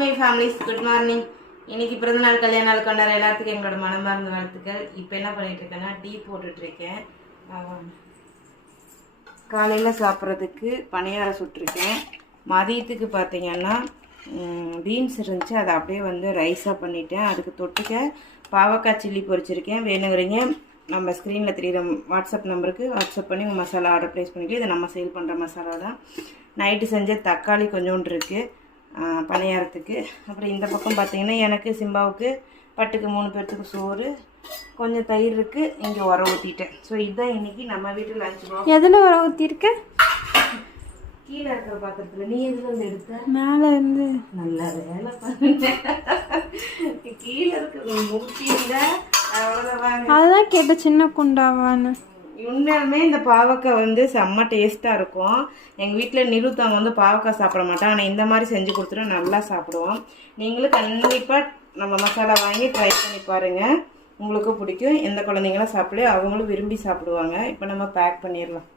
My families, good morning. இன்னைக்கு பிறந்தநாள் கல்யாண நாள் கொண்டாட எல்லாத்துக்கும் எங்களோட மனமார்ந்த வாழ்த்துக்கள். இப்போ என்ன பண்ணிட்டு இருக்கேன்னா டீ போட்டுட்ருக்கேன். காலையில் சாப்பிட்றதுக்கு பணியாரம் சுட்டிருக்கேன். மதியத்துக்கு பார்த்தீங்கன்னா பீன்ஸ் இருந்துச்சு, அதை அப்படியே வந்து ரைஸாக பண்ணிட்டேன். அதுக்கு தொட்டுக்க பாவக்காய் சில்லி பொரிச்சிருக்கேன். வேணுங்கிறீங்க நம்ம ஸ்க்ரீனில் தெரியுற வாட்ஸ்அப் நம்பருக்கு வாட்ஸ்அப் பண்ணி உங்கள் மசாலா ஆர்டர் ப்ளேஸ் பண்ணிக்கலாம். இதை நம்ம சேல் பண்ணுற மசாலா தான். நைட்டு செஞ்ச தக்காளி கொஞ்சோண்டு இருக்குது பணியாரத்துக்கு. அப்புறம் இந்த பக்கம் பார்த்தீங்கன்னா எனக்கு சிம்பாவுக்கு பட்டுக்கு 3 பேர்த்துக்கு சோறு, கொஞ்சம் தயிர் இருக்குது. இங்கே உரம் ஊற்றிட்டேன். ஸோ இதுதான் இன்றைக்கி நம்ம வீட்டில் லஞ்ச் பாக்ஸ். எதில் உரம் ஊற்றிருக்க? கீழே இருக்கிற பாத்திரத்தில். நீ எதில் வந்து எடுத்த? மேலே இருந்து. நல்லா வேலை பண்ணுங்க. கீழே இருக்கிறது ஊற்றிங்க. அவ்வளோதாங்க. அதுதான் கேட்ட சின்ன குண்டாவான்னு. உண்மையாலுமே இந்த பாவக்காய் வந்து செம்ம டேஸ்ட்டாக இருக்கும். எங்கள் வீட்டில் நிருத்தாங்க வந்து பாவக்காய் சாப்பிட மாட்டோம். ஆனால் இந்த மாதிரி செஞ்சு கொடுத்துட்டு நல்லா சாப்பிடுவோம். நீங்களும் கண்டிப்பாக நம்ம மசாலா வாங்கி ட்ரை பண்ணி பாருங்கள், உங்களுக்கும் பிடிக்கும். எந்த குழந்தைங்களாம் சாப்பிடலையோ அவங்களும் விரும்பி சாப்பிடுவாங்க. இப்போ நம்ம பேக் பண்ணிடலாம்.